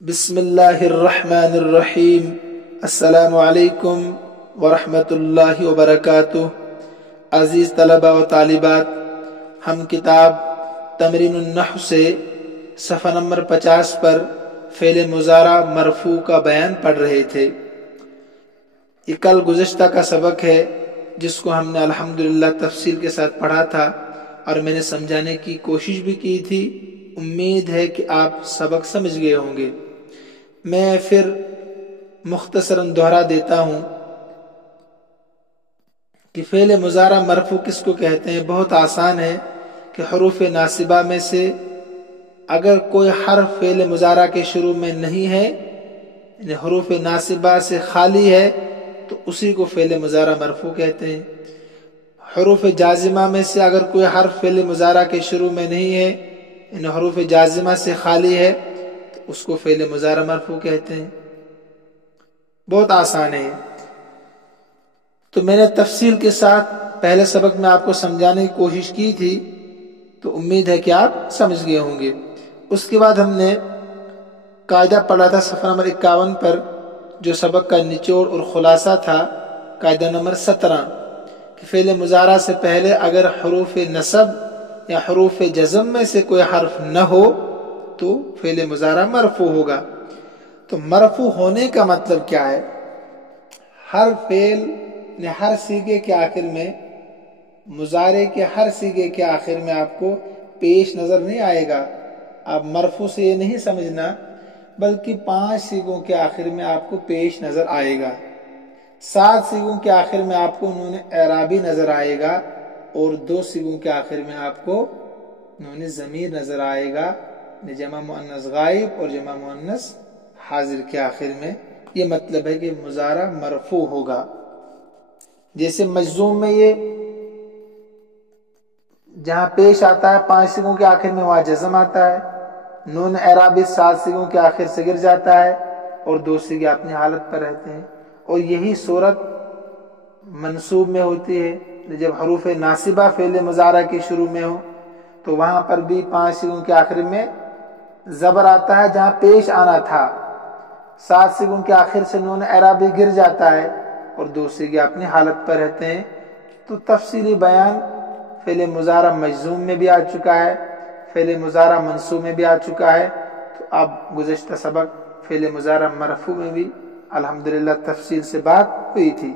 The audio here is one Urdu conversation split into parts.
بسم اللہ الرحمن الرحیم۔ السلام علیکم ورحمۃ اللہ وبرکاتہ۔ عزیز طلباء و طالبات، ہم کتاب تمرین النحو سے صفحہ نمبر 50 پر فعل مضارع مرفوع کا بیان پڑھ رہے تھے۔ یہ کل گزشتہ کا سبق ہے جس کو ہم نے الحمدللہ تفصیل کے ساتھ پڑھا تھا اور میں نے سمجھانے کی کوشش بھی کی تھی۔ امید ہے کہ آپ سبق سمجھ گئے ہوں گے۔ میں پھر مختصراً دہرا دیتا ہوں کہ فعل مضارع مرفوع کس کو کہتے ہیں۔ بہت آسان ہے کہ حروف ناصبہ میں سے اگر کوئی حرف فعل مضارع کے شروع میں نہیں ہے، یعنی حروف ناصبہ سے خالی ہے، تو اسی کو فعل مضارع مرفوع کہتے ہیں۔ حروف جازمہ میں سے اگر کوئی حرف فعل مضارع کے شروع میں نہیں ہے، یعنی حروف جازمہ سے خالی ہے، تو اس کو فعل مضارع مرفوع کہتے ہیں۔ بہت آسان ہے۔ تو میں نے تفصیل کے ساتھ پہلے سبق میں آپ کو سمجھانے کی کوشش کی تھی، تو امید ہے کہ آپ سمجھ گئے ہوں گے۔ اس کے بعد ہم نے قاعدہ پڑھا تھا صفحہ نمبر 51 پر، جو سبق کا نچوڑ اور خلاصہ تھا، قاعدہ نمبر 17، کہ فعل مضارع سے پہلے اگر حروف نصب یا حروف جزم میں سے کوئی حرف نہ ہو تو فعل مضارع مرفوع ہوگا۔ تو مرفوع ہونے کا مطلب کیا ہے؟ ہر فعل نے ہر صیغے کے آخر میں، مضارع کے ہر صیغے کے آخر میں آپ کو پیش نظر نہیں آئے گا۔ آپ مرفوع سے یہ نہیں سمجھنا، بلکہ 5 صیغوں کے آخر میں آپ کو پیش نظر آئے گا، 7 صیغوں کے آخر میں آپ کو نون اعرابی نظر آئے گا، اور 2 صیغوں کے آخر میں آپ کو نون ضمیر نظر آئے گا، جمع مؤنث غائب اور جمع مؤنث حاضر کے آخر میں۔ یہ مطلب ہے کہ مضارع مرفوع ہوگا۔ جیسے مجزوم میں یہ جہاں پیش آتا ہے 5 صیغوں کے آخر میں وہاں جزم آتا ہے، نون اعرابی 7 صیغوں کے آخر سے گر جاتا ہے اور 2 صیغے اپنی حالت پر رہتے ہیں۔ اور یہی صورت منصوب میں ہوتی ہے، جب حروف ناصبہ فعل مضارع کے شروع میں ہو تو وہاں پر بھی 5 صیغوں کے آخر میں زبر آتا ہے جہاں پیش آنا تھا، 7 صیغوں کے آخر سے نون اعرابی گر جاتا ہے اور 2 صیغے اپنی حالت پر رہتے ہیں۔ تو تفصیلی بیان فعل مضارع مجزوم میں بھی آ چکا ہے، فعل مضارع منصوب میں بھی آ چکا ہے۔ تو اب گزشتہ سبق فعل مضارع مرفوع میں بھی الحمدللہ تفصیل سے بات ہوئی تھی۔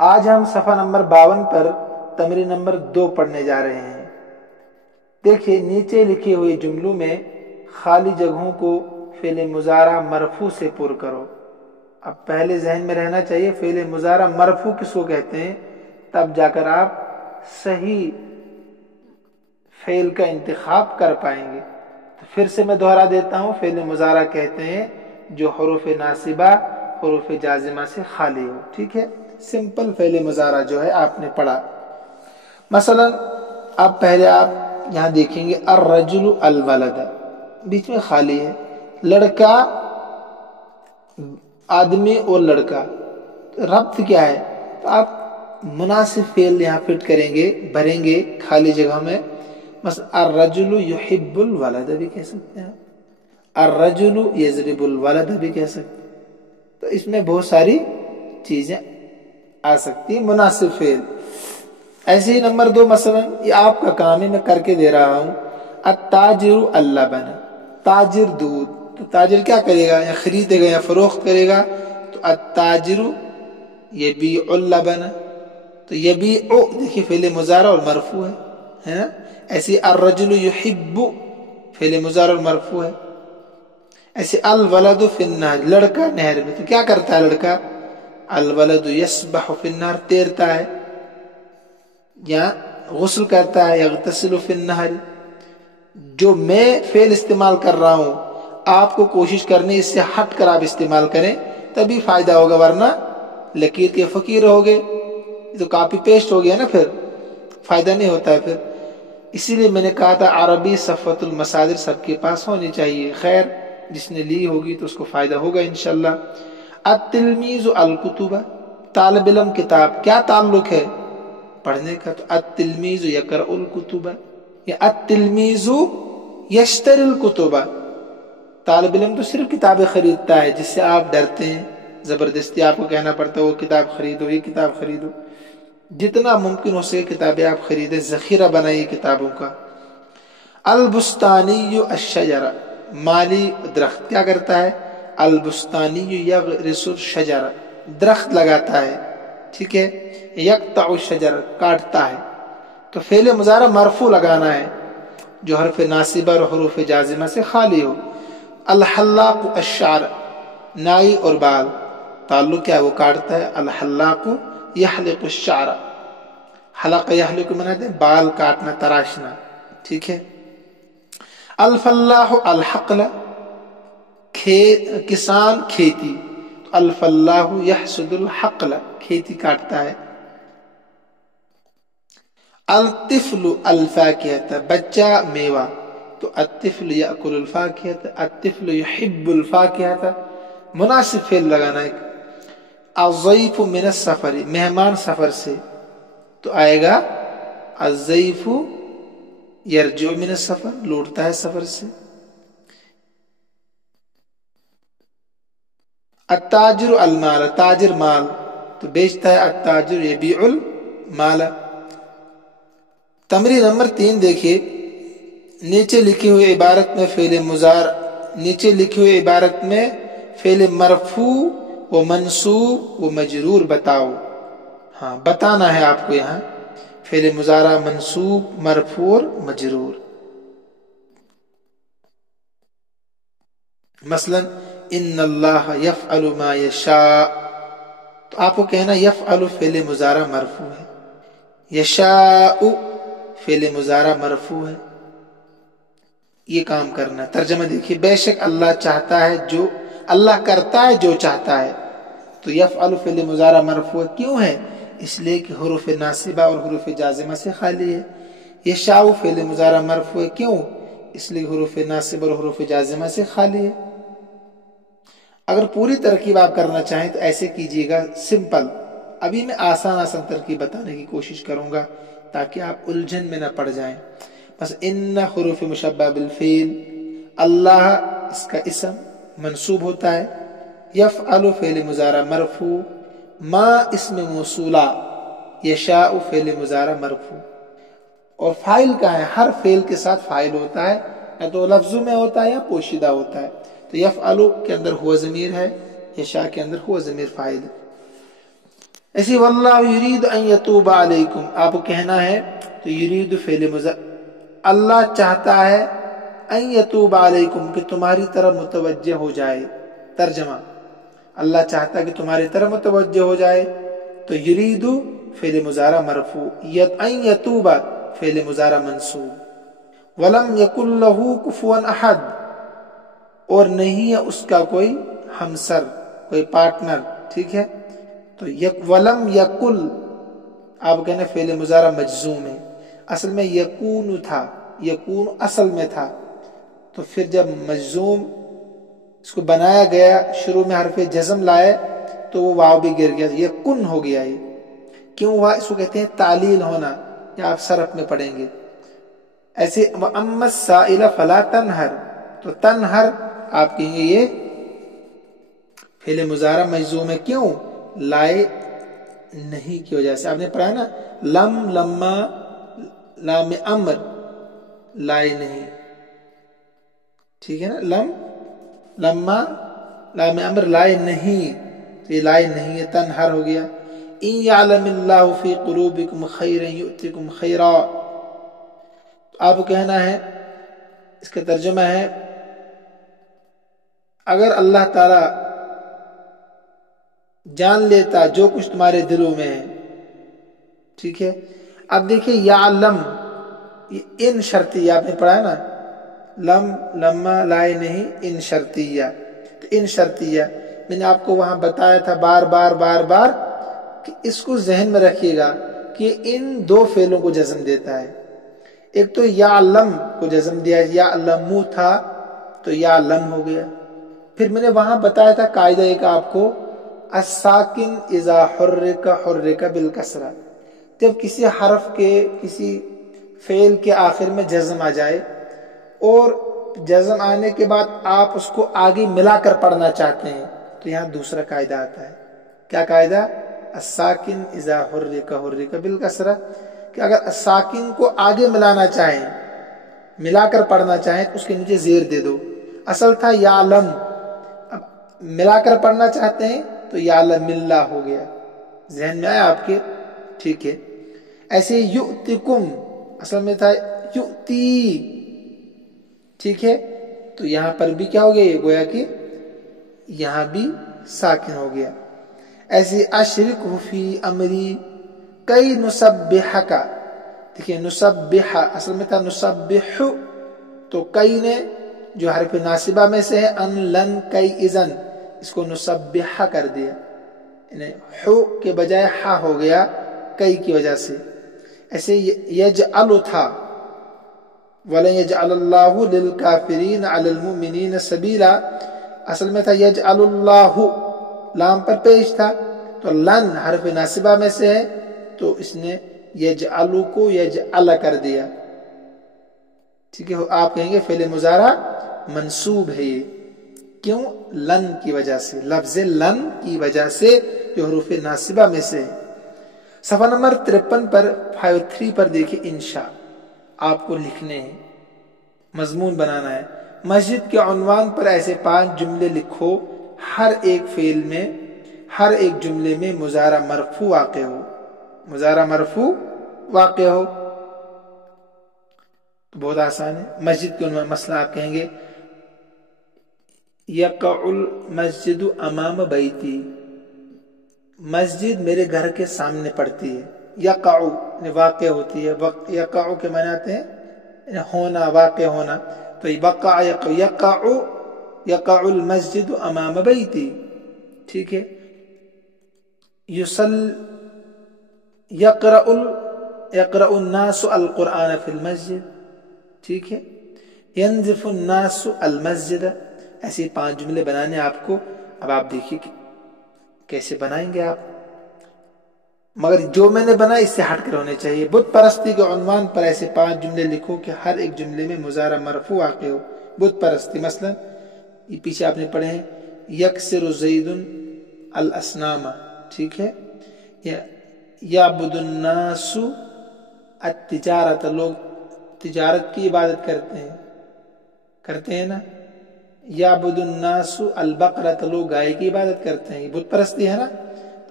آج ہم صفحہ نمبر 52 پر تمرین نمبر 2 پڑھنے جا رہے ہیں۔ دیکھیے نیچے لکھے ہوئے جملوں میں خالی جگہوں کو فعل مضارع مرفوع سے پر کرو۔ اب پہلے ذہن میں رہنا چاہیے فعل مضارع مرفوع کس کو کہتے ہیں، تب جا کر آپ صحیح فعل کا انتخاب کر پائیں گے۔ تو پھر سے میں دہرا دیتا ہوں، فعل مضارع کہتے ہیں جو حروف ناصبہ حروف جازمہ سے خالی ہو۔ ٹھیک ہے، سمپل فعل مضارع جو ہے آپ نے پڑھا۔ مثلا اب پہلے آپ یہاں دیکھیں گے الرجل الولد، بیچ میں خالی ہے، لڑکا، آدمی اور لڑکا، ربط کیا ہے؟ تو آپ مناسب فعل یہاں فٹ کریں گے، بھریں گے خالی جگہ میں۔ مثلا الرجل یحب الولد بھی کہہ سکتے ہیں، الرجل یضرب الولد بھی کہہ سکتے ہیں۔ تو اس میں بہت ساری چیزیں آ سکتی ہیں، مناسب فعل۔ ایسے ہی نمبر 2، مثلا یہ آپ کا کام ہے، میں کر کے دے رہا ہوں، التاجر اللبن، تاجر دودھ۔ تو تاجر کیا کرے گا؟ یا خریدے گا یا فروخت کرے گا، تو التاجر یبیع اللبن، تو یبیع دیکھیے فعل مضارع اور مرفوع ہے نا۔ ایسے الرجل یحب فعل مضارع اور مرفوع ہے۔ ایسے الولد فی النہر، لڑکا نہر میں، تو کیا کرتا ہے لڑکا؟ الولد یسبح فی النہر، تیرتا ہے یا غسل کرتا ہے، یغتسل فی النہر۔ جو میں فعل استعمال کر رہا ہوں آپ کو کوشش کرنی اس سے ہٹ کر آپ استعمال کریں، تبھی فائدہ ہوگا، ورنہ لکیر کے فقیر ہوگے، یہ تو کاپی پیسٹ ہو گیا نا، پھر فائدہ نہیں ہوتا ہے پھر۔ اسی لیے میں نے کہا تھا عربی صفوۃ المصادر سب کے پاس ہونی چاہیے۔ خیر جس نے لی ہوگی تو اس کو فائدہ ہوگا انشاءاللہ۔ التلمیذ الکتب، طالب علم کتاب، کیا تعلق ہے؟ پڑھنے کا۔ تو التلمیذ یقرأ الکتب یا التلمیذ یشتری الکتب، طالب علم تو صرف کتابیں خریدتا ہے جس سے آپ ڈرتے ہیں، زبردستی آپ کو کہنا پڑتا ہے وہ کتاب خریدو، یہ کتاب خریدو۔ جتنا ممکن ہو سکے کتابیں آپ خریدیں، ذخیرہ بنائیے کتابوں کا۔ البستانی الشجر، مالی درخت کیا کرتا ہے؟ البستانی یغرس الشجر، درخت لگاتا ہے، ٹھیک ہے۔ یقطع الشجر، کاٹتا ہے۔ تو فعل مضارع مرفوع لگانا ہے جو حرف ناصبہ اور حروف جازمہ سے خالی ہو۔ الحلاق الشعر، نائی اور بال، تعلق کیا ہے؟ وہ کاٹتا ہے۔ الحلاق یحلق الشعر، حلق یحلق مناتے ہیں بال کاٹنا، تراشنا، ٹھیک ہے۔ الفلاح الحقل، کسان کھیتی، الفلاح یحصد الحقل، کھیتی کاٹتا ہے۔ الطفل الفاکہۃ، بچہ میوہ، تو الطفل یأکل الفاکہۃ، الطفل یحب الفاکہۃ، مناسب فعل لگانا ہے۔ الضیف من السفر، مہمان سفر سے، تو آئے گا الضیف یرجع من السفر، لوٹتا ہے سفر سے۔ التاجر المال، تاجر مال، تو بیچتا ہے، التاجر یبیع المال۔ تمرین نمبر 3 دیکھیے، نیچے لکھی ہوئی عبارت میں فعل مضارع، نیچے لکھی ہوئی عبارت میں فعل مرفوع و منصوب و مجرور بتاؤ۔ ہاں بتانا ہے آپ کو یہاں فعل مضارع منصوب، مرفوع اور مجرور۔ مثلا ان اللہ یفعل ما یشاء، تو آپ کو کہنا یفعل فعل مضارع مرفوع ہے، یشاء فعل مضارع مرفوع ہے، یہ کام کرنا۔ ترجمہ دیکھیے، بے شک اللہ چاہتا ہے جو، اللہ کرتا ہے جو چاہتا ہے، تو یفعل فعل مضارع مرفوع کیوں ہے؟ اس لیے کہ حروف ناصبہ اور حروف جازمہ سے خالی ہے۔ یشاء فعل مضارع مرفوع کیوں؟ اس لیے حروف ناصبہ اور حروف جازمہ سے خالی ہے۔ اگر پوری ترکیب آپ کرنا چاہیں تو ایسے کیجیے گا، سمپل۔ ابھی میں آسان ترکیب بتانے کی کوشش کروں گا تاکہ آپ الجھن میں نہ پڑ جائیں۔ بس ان حروف مشبہ بالفعل، اللہ اس کا اسم منصوب ہوتا ہے، یفعل فعل مضارع مرفوع، ما اسم موصولہ، یشاء فعل مضارع مرفوع۔ اور فاعل کہاں ہے؟ ہر فعل کے ساتھ فاعل ہوتا ہے، یا تو لفظوں میں ہوتا ہے یا پوشیدہ ہوتا ہے۔ تو یفعل کے اندر ہوا ضمیر ہے، یشاء کے اندر ہوا ضمیر فاعل ہے۔ ایسی واللہ یرید ان یتوب علیکم، آپ کو کہنا ہے تو یرید فعل مضارع، اللہ چاہتا ہے ان یتوب علیکم، کہ تمہاری طرف متوجہ ہو جائے۔ ترجمہ، اللہ چاہتا ہے کہ تمہاری طرف متوجہ ہو جائے، تو یرید فعل مضارع مرفوع، ان یتوب فعل مضارع منصوب۔ ولم یکن لہ کفوا احد، اور نہیں ہے اس کا کوئی ہمسر، کوئی پارٹنر، ٹھیک ہے۔ تو ولم یکل، آپ کہنا فعل مضارع مجزوم ہے، اصل میں یکون تھا، یکون اصل میں تھا، تو پھر جب مجزوم اس کو بنایا گیا، شروع میں حرف جزم لائے تو وہ واو بھی گر گیا، یکن ہو گیا۔ یہ کیوں ہوا؟ اس کو کہتے ہیں تعلیل ہونا، یا آپ صرف میں پڑھیں گے ایسے۔ وَأَمَّا السَّائِلَ فَلَا تَنْهَرْ، تو تنہر آپ کہیں گے یہ فعل مضارع مجزوم ہے، کیوں؟ لائے نہیں کی وجہ سے۔ آپ نے پڑھا نا، لم لما لام امر، لائے نہیں، ٹھیک ہے نا، لم لما لام امر لائے نہیں، تو یہ لائے نہیں ہے، تنہر ہو گیا۔ ان یعلم اللہ فی قلوبکم خیرا یؤتکم خیرا، تو آپ کو کہنا ہے، اس کا ترجمہ ہے اگر اللہ تعالی جان لیتا جو کچھ تمہارے دلوں میں ہے، ٹھیک ہے۔ اب دیکھیں یعلم، یہ ان شرطیہ آپ نے پڑھا ہے نا، لم لما لائے نہیں، ان شرطیہ، تو ان شرطیہ میں نے آپ کو وہاں بتایا تھا بار بار بار بار کہ اس کو ذہن میں رکھیے گا کہ ان دو فعلوں کو جزم دیتا ہے۔ ایک تو یعلم کو جزم دیا، یعلمو تھا تو یعلم ہو گیا۔ پھر میں نے وہاں بتایا تھا قاعدہ ایک آپ کو، الساکن اذا حرک حرک بالکسرہ، جب کسی حرف کے، کسی فعل کے آخر میں جزم آ جائے اور جزم آنے کے بعد آپ اس کو آگے ملا کر پڑھنا چاہتے ہیں تو یہاں دوسرا قاعدہ آتا ہے. کیا قاعدہ؟ الساکن اذا حرک حرک بالکسرہ، کہ اگر الساکن کو آگے ملانا چاہیں، ملا کر پڑھنا چاہیں تو اس کے نیچے زیر دے دو. اصل تھا یعلم، اب ملا کر پڑھنا چاہتے ہیں تو یعلم اللہ ہو گیا. ذہن میں آیا آپ کے؟ ٹھیک ہے. ایسے یؤتکم اصل میں تھا یؤتی، ٹھیک ہے، تو یہاں پر بھی کیا ہو گیا؟ یہ گویا کہ یہاں بھی ساکن ہو گیا. ایسے اشرک فی امری کئی نسبحک، دیکھیے نسبح اصل میں تھا نسبح، تو کئی نے جو حرف ناصبہ میں سے ہے ان لن کئی اذن، اس کو نسبح کر دیا، یعنی حو کے بجائے ہا ہو گیا کئی کی وجہ سے. ایسے یجعل تھا وَلَن يَجْعَلَ اللَّهُ لِلْكَافِرِينَ عَلَى الْمُؤْمِنِينَ سَبِيلًا، اصل میں تھا یجعل اللہ، لام پر پیش تھا، تو لن حرف ناصبہ میں سے ہے تو اس نے یجعل کو یجعل کر دیا. ٹھیک ہے، آپ کہیں گے فعل مضارع منصوب ہے، یہ کیوں؟ لن کی وجہ سے، لفظ لن کی وجہ سے جو حروف ناصبہ میں سے ہے. صفحہ نمبر 53 پر 53 پر دیکھیں انشاء آپ کو لکھنے ہیں، مضمون بنانا ہے. مسجد کے عنوان پر ایسے 5 جملے لکھو، ہر ایک فعل میں، ہر ایک جملے میں مضارع مرفوع واقع ہو، مضارع مرفوع واقع ہو. تو بہت آسان ہے. مسجد کے عنوان، مثلا آپ کہیں گے یقع المسجد امام بیتی، مسجد میرے گھر کے سامنے پڑتی ہے. یقع واقع ہوتی ہے، یقع کے معنی آتے ہیں ہونا، واقع ہونا، تو وقع یقع المسجد امام بیتی. ٹھیک ہے. یقرأ الناس القرآن فی المسجد، ٹھیک ہے. ینظف الناس المسجد. ایسے 5 جملے بنانے آپ کو. اب آپ دیکھیے کہ کیسے بنائیں گے آپ، مگر جو میں نے بنایا اس سے ہٹ کر ہونے چاہیے. بت پرستی کے عنوان پر ایسے 5 جملے لکھو کہ ہر ایک جملے میں مضارع مرفوع واقع ہو. بت پرستی، مثلا یہ پیچھے آپ نے پڑھے ہیں یکسر زید الاسنام، ٹھیک ہے. یعبد الناس التجارت، لوگ تجارت کی عبادت کرتے ہیں نا. یعبد الناس البقرۃ، لوگ گائے کی عبادت کرتے ہیں، یہ بت پرستی ہے نا.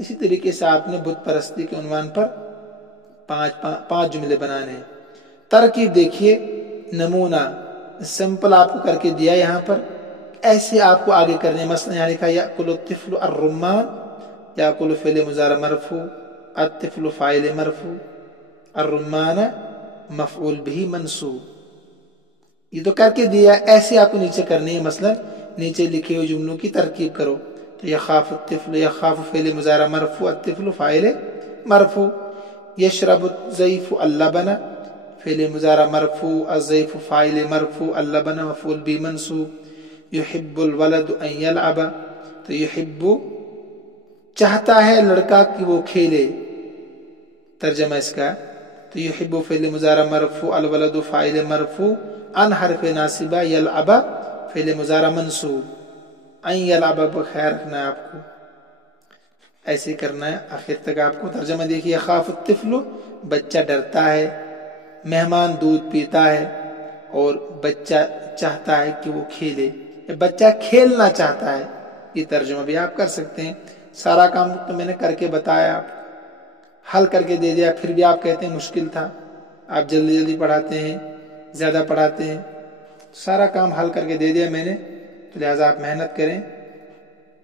اسی طریقے سے آپ نے بت پرستی کے عنوان پر 5 جملے بنانے ہیں. ترکیب دیکھیے، نمونہ سمپل آپ کو کر کے دیا یہاں پر، ایسے آپ کو آگے کرنے. مثلا یہاں لکھا یأکل الطفل الرمان، یأکل فعل مضارع مرفوع، الطفل فاعل مرفوع، الرمان مفعول به منصوب. یہ تو کر کے دیا، ایسے آپ کو نیچے کرنی ہے. مثلا نیچے لکھے ہوئے جملوں کی ترکیب کرو. تو یخاف الطفل، یخاف فعل مضارع مرفوع، الطفل فاعل مرفوع. یشرب الضیف اللبن، فعل مضارع مرفوع، الضیف فاعل مرفوع، اللبن مفعول به منصوب. یحب الولد ان یلعب، تو یحب چاہتا ہے لڑکا کہ وہ کھیلے، ترجمہ اس کا. تو یحب فعل مضارع مرفوع، الولد فاعل مرفوع، ان حرف ناصبہ، یلعب فعل مضارع منصوب. ان یلعب پر خیال رکھنا ہے آپ کو، ایسے کرنا ہے آخر تک. آپ کو ترجمہ دیکھیے، یخاف الطفل، بچہ ڈرتا ہے، مہمان دودھ پیتا ہے، اور بچہ چاہتا ہے کہ وہ کھیلے، بچہ کھیلنا چاہتا ہے. یہ ترجمہ بھی آپ کر سکتے ہیں. سارا کام تو میں نے کر کے بتایا، آپ حل کر کے دے دیا، پھر بھی آپ کہتے ہیں مشکل تھا. آپ جلدی جلدی پڑھاتے ہیں، زیادہ پڑھاتے ہیں. سارا کام حل کر کے دے دیا میں نے، تو لہٰذا آپ محنت کریں.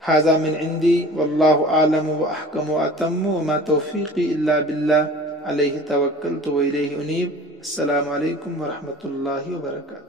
ھذا من عندی واللہ اعلم واحکم واتم وما توفیقی الا باللہ علیہ توکلت والیہ انیب. السلام علیکم ورحمۃ اللہ وبرکاتہ.